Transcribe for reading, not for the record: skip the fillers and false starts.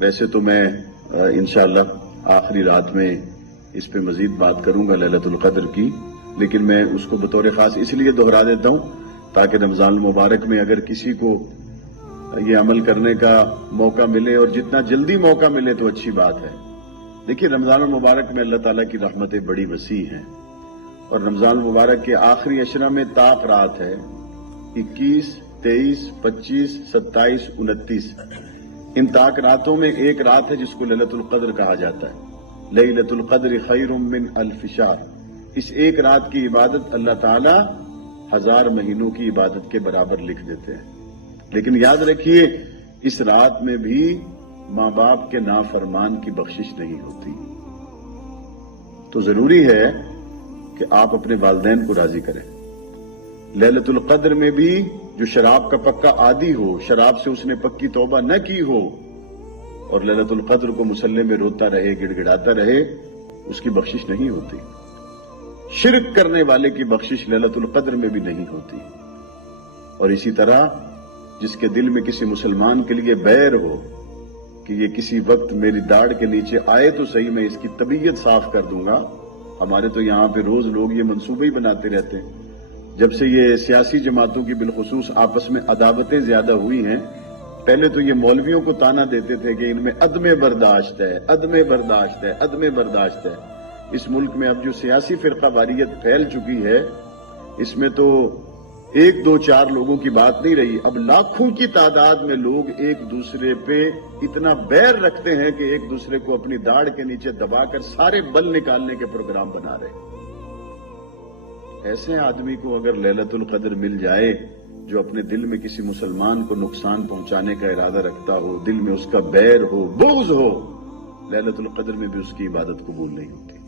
वैसे तो मैं इंशाअल्लाह आखिरी रात में इस पे मजीद बात करूंगा लैलतुल क़द्र की, लेकिन मैं उसको बतौर खास इसलिए दोहरा देता हूं ताकि रमजान मुबारक में अगर किसी को ये अमल करने का मौका मिले और जितना जल्दी मौका मिले तो अच्छी बात है। देखिए, रमजान मुबारक में अल्लाह ताला की रहमतें बड़ी वसी हैं और रमजान मुबारक के आखिरी अशरा में ताक रात है 21, 23, 25, 27, 29। इन ताक रातों में एक रात है जिसको लैलतुल क़द्र कहा जाता है। लैलतुल क़द्र खैरुम मिन अल्फ शहर। इस एक रात की इबादत अल्लाह ताला 1000 महीनों की इबादत के बराबर लिख देते हैं। लेकिन याद रखिए, इस रात में भी मां बाप के नाफरमान की बख्शिश नहीं होती। तो जरूरी है कि आप अपने वालिदैन को राजी करें। लैलतुल क़द्र में भी जो शराब का पक्का आदी हो, शराब से उसने पक्की तौबा न की हो और लैलतुल क़द्र को मुसल्ले में रोता रहे, गिड़गिड़ाता रहे, उसकी बख्शिश नहीं होती। शिर्क करने वाले की बख्शिश लैलतुल क़द्र में भी नहीं होती। और इसी तरह जिसके दिल में किसी मुसलमान के लिए बैर हो कि ये किसी वक्त मेरी दाढ़ के नीचे आए तो सही, मैं इसकी तबीयत साफ कर दूंगा। हमारे तो यहां पे रोज लोग ये मंसूबे ही बनाते रहते हैं। जब से ये सियासी जमातों की बिलखुसूस आपस में अदावतें ज्यादा हुई हैं, पहले तो ये मौलवियों को ताना देते थे कि इनमें अदमे बर्दाश्त है, अदमे बर्दाश्त है, अदमे बर्दाश्त है। इस मुल्क में अब जो सियासी फिरका वारियत फैल चुकी है, इसमें तो 1, 2, 4 लोगों की बात नहीं रही। अब लाखों की तादाद में लोग एक दूसरे पे इतना बैर रखते हैं कि एक दूसरे को अपनी दाढ़ के नीचे दबाकर सारे बल निकालने के प्रोग्राम बना रहे हैं। ऐसे आदमी को अगर लैलतुल क़द्र मिल जाए जो अपने दिल में किसी मुसलमान को नुकसान पहुंचाने का इरादा रखता हो, दिल में उसका बैर हो, बुग़्ज़ हो, लैलतुल क़द्र में भी उसकी इबादत कबूल नहीं होती।